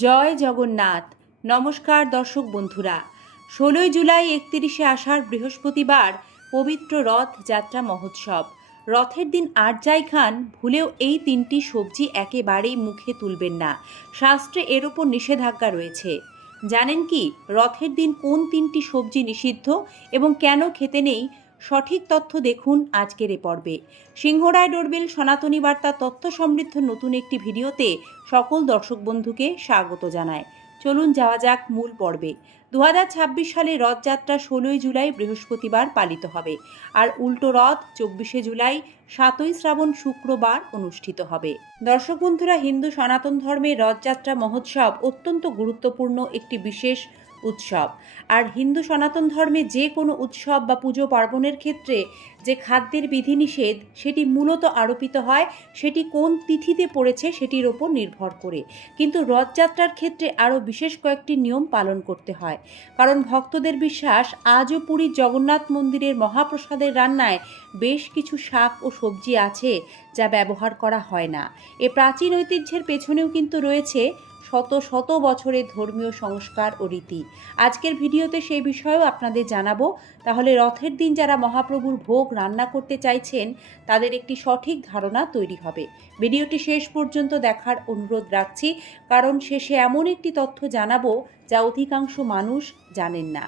জয় জগন্নাথ। নমস্কার দর্শক বন্ধুরা। 16ই জুলাই 31শে আষাঢ় বৃহস্পতিবার পবিত্র রথ যাত্রা মহোৎসব। রথের দিন আর যাই খান, ভুলেও এই তিনটি সবজি একেবারেই মুখে তুলবেন না। শাস্ত্রে এর ওপর নিষেধাজ্ঞা রয়েছে। জানেন কি রথের দিন কোন তিনটি সবজি নিষিদ্ধ এবং কেন খেতে নেই? সঠিক তথ্য দেখুন আজকের এ পর্বে। সিংহরায় ডোরবেল সনাতনী বার্তা তথ্য সমৃদ্ধ নতুন একটি ভিডিওতে সকল দর্শক বন্ধুকে স্বাগত জানায়। চলুন যাওয়া যাক মূল পর্বে। 2026 সালে রথযাত্রা 16ই জুলাই বৃহস্পতিবার পালিত হবে, আর উল্টো রথ 24শে জুলাই 7ই শ্রাবণ শুক্রবার অনুষ্ঠিত হবে। দর্শক বন্ধুরা, হিন্দু সনাতন ধর্মের রথযাত্রা মহোৎসব অত্যন্ত গুরুত্বপূর্ণ একটি বিশেষ উৎসব। আর হিন্দু সনাতন ধর্মে যে কোনো উৎসব বা পুজো পার্বণের ক্ষেত্রে যে খাদ্যের বিধিনিষেধ সেটি মূলত আরোপিত হয় সেটি কোন তিথিতে পড়েছে সেটির ওপর নির্ভর করে। কিন্তু রথযাত্রার ক্ষেত্রে আরও বিশেষ কয়েকটি নিয়ম পালন করতে হয়, কারণ ভক্তদের বিশ্বাস আজও পুরীর জগন্নাথ মন্দিরের মহাপ্রসাদের রান্নায় বেশ কিছু শাক ও সবজি আছে যা ব্যবহার করা হয় না। এ প্রাচীন ঐতিহ্যের পেছনেও কিন্তু রয়েছে শত শত বছরের ধর্মীয় সংস্কার ও রীতি। আজকের ভিডিওতে সেই বিষয়েও আপনাদের জানাবো। তাহলে রথের দিন যারা মহাপ্রভুর ভোগ রান্না করতে চাইছেন তাদের একটি সঠিক ধারণা তৈরি হবে। ভিডিওটি শেষ পর্যন্ত দেখার অনুরোধ রাখছি, কারণ শেষে এমন একটি তথ্য জানাবো যা অধিকাংশ মানুষ জানেন না।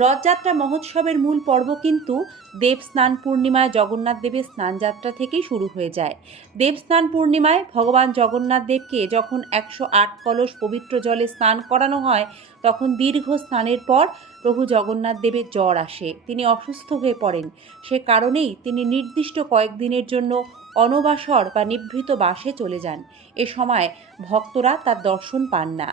রথযাত্রা মহোৎসবের মূল পর্ব কিন্তু দেবস্নান পূর্ণিমায় জগন্নাথ দেবের স্নানযাত্রা থেকেই শুরু হয়ে যায়। দেবস্নান পূর্ণিমায় ভগবান জগন্নাথ দেবকে যখন 108 কলস পবিত্র জলে স্নান করানো হয়, তখন দীর্ঘ স্নানের পর প্রভু জগন্নাথ দেবের জ্বর আসে, তিনি অসুস্থ হয়ে পড়েন। সে কারণেই তিনি নির্দিষ্ট কয়েকদিনের জন্য অনবাসর বা নিভৃত বাসে চলে যান। এ সময় ভক্তরা তার দর্শন পান না,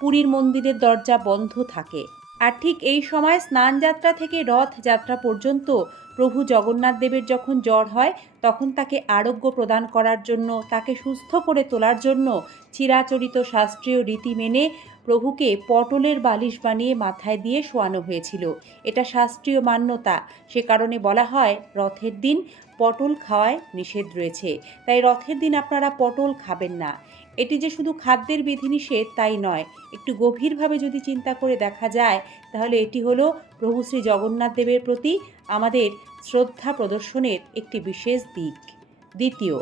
পুরীর মন্দিরের দরজা বন্ধ থাকে। আর ঠিক এই সময় স্নানযাত্রা থেকে রথযাত্রা পর্যন্ত প্রভু জগন্নাথ দেবের যখন জ্বর হয়, তখন তাকে আরোগ্য প্রদান করার জন্য, তাকে সুস্থ করে তোলার জন্য চিরাচরিত শাস্ত্রীয় রীতি মেনে প্রভুকে পটলের বালিশ বানিয়ে মাথায় দিয়ে শোয়ানো হয়েছিল। এটা শাস্ত্রীয় মান্যতা। সে কারণে বলা হয় রথের দিন পটল খাওয়ায় নিষেধ রয়েছে। তাই রথের দিন আপনারা পটল খাবেন না। এটি যে শুধু খাদ্যের বিধিনিষেধ তাই নয়, একটু গভীরভাবে যদি চিন্তা করে দেখা যায় তাহলে এটি হলো প্রভু শ্রী জগন্নাথ দেবের প্রতি আমাদের শ্রদ্ধা প্রদর্শনের একটি বিশেষ দিক। দ্বিতীয়,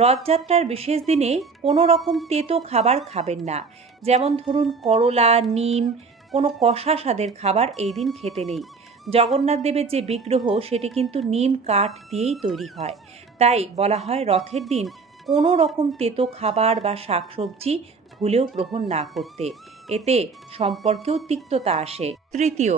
রথযাত্রার বিশেষ দিনে কোনো রকম তেতো খাবার খাবেন না। যেমন ধরুন করলা, নিম, কোনো কষা স্বাদের খাবার এই দিন খেতে নেই। জগন্নাথ দেবের যে বিগ্রহ সেটি কিন্তু নিম কাঠ দিয়েই তৈরি হয়। তাই বলা হয় রথের দিন কোনো রকম তেতো খাবার বা শাকসবজি ভুলেও গ্রহণ না করতে, এতে সম্পর্কেও তিক্ততা আসে। তৃতীয়,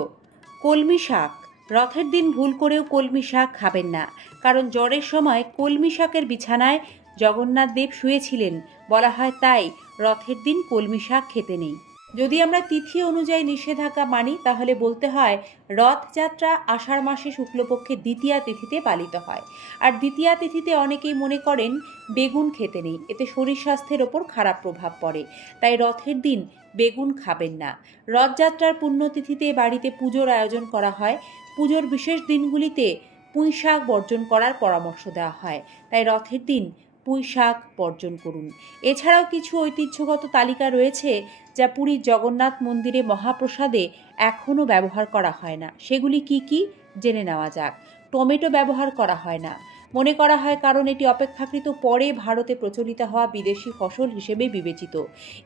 কলমি শাক। রথের দিন ভুল করেও কলমি শাক খাবেন না, কারণ জ্বরের সময় কলমি শাকের বিছানায় জগন্নাথ দেব শুয়েছিলেন বলা হয়, তাই রথের দিন কলমি শাক খেতে নেই। যদি আমরা তিথি অনুযায়ী নিষেধাজ্ঞা মানি তাহলে বলতে হয় রথযাত্রা আষাঢ় মাসে শুক্লপক্ষের দ্বিতীয়া তিথিতে পালিত হয়। আর দ্বিতীয়া তিথিতে অনেকেই মনে করেন বেগুন খেতে নেই, এতে শরীর স্বাস্থ্যের ওপর খারাপ প্রভাব পড়ে। তাই রথের দিন বেগুন খাবেন না। রথযাত্রার পুণ্যতিথিতে বাড়িতে পুজোর আয়োজন করা হয়। পুজোর বিশেষ দিনগুলিতে পুঁই শাক বর্জন করার পরামর্শ দেওয়া হয়। তাই রথের দিন পুঁই শাক বর্জন করুন। এছাড়াও কিছু ঐতিহ্যগত তালিকা রয়েছে যা পুরীর জগন্নাথ মন্দিরে মহাপ্রসাদে এখনও ব্যবহার করা হয় না। সেগুলি কি কি জেনে নেওয়া যাক। টমেটো ব্যবহার করা হয় না, মনে করা হয় কারণ এটি অপেক্ষাকৃত পরে ভারতে প্রচলিত হওয়া বিদেশি ফসল হিসেবে বিবেচিত।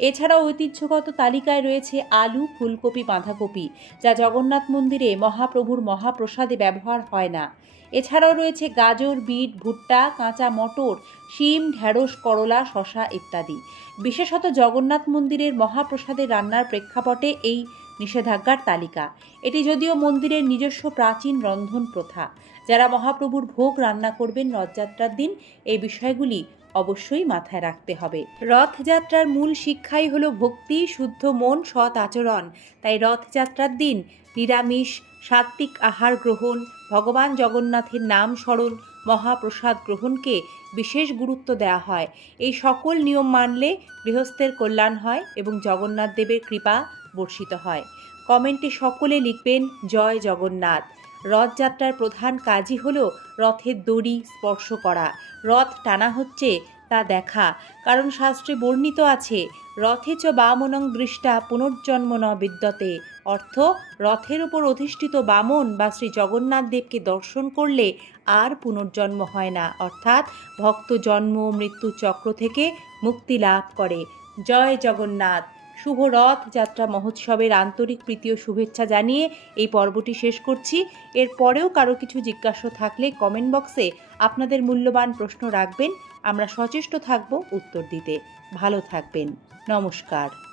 এছাড়াও ঐতিহ্যগত তালিকায় রয়েছে আলু, ফুলকপি, বাঁধাকপি, যা জগন্নাথ মন্দিরে মহাপ্রভুর মহাপ্রসাদে ব্যবহার হয় না। এছাড়াও রয়েছে গাজর, বিট, ভুট্টা, কাঁচা মটর, শিম, ঢ্যাঁড়স, করলা, শসা ইত্যাদি। বিশেষত জগন্নাথ মন্দিরের মহাপ্রসাদের রান্নার প্রেক্ষাপটে এই নিষেধাজ্ঞার তালিকা। এটি যদিও মন্দিরের নিজস্ব প্রাচীন রন্ধন প্রথা। যারা মহাপ্রভুর ভোগ রান্না করবেন রথযাত্রার দিন এই বিষয়গুলি অবশ্যই মাথায় রাখতে হবে। রথযাত্রার মূল শিক্ষাই হলো ভক্তি, শুদ্ধ মন, সৎ আচরণ। তাই রথযাত্রার দিন নিরামিষ, সাত্ত্বিক আহার গ্রহণ, ভগবান জগন্নাথের নাম স্মরণ, মহাপ্রসাদ গ্রহণকে বিশেষ গুরুত্ব দেওয়া হয়। এই সকল নিয়ম মানলে গৃহস্থের কল্যাণ হয় এবং জগন্নাথ দেবের কৃপা বর্ষিত হয়। কমেন্টে সকলে লিখবেন জয় জগন্নাথ। রথযাত্রার প্রধান কাজই হলো রথের দড়ি স্পর্শ করা, রথ টানা হচ্ছে তা দেখা। কারণ শাস্ত্রে বর্ণিত আছে রথে চ বামনং দৃষ্টা পুনর্জন্ম ন বিদ্যতে, অর্থ রথের উপর অধিষ্ঠিত বামন বা শ্রী জগন্নাথ দেবকে দর্শন করলে আর পুনর্জন্ম হয় না, অর্থাৎ ভক্ত জন্ম মৃত্যু চক্র থেকে মুক্তি লাভ করে। জয় জগন্নাথ। শুভ রথ যাত্রা মহোৎসবের আন্তরিক প্রীতি ও শুভেচ্ছা জানিয়ে এই পর্বটি শেষ করছি। এর পরেও কারো কিছু জিজ্ঞাসা থাকলে কমেন্ট বক্সে আপনাদের মূল্যবান প্রশ্ন রাখবেন, আমরা সচেষ্ট থাকব উত্তর দিতে। ভালো থাকবেন। নমস্কার।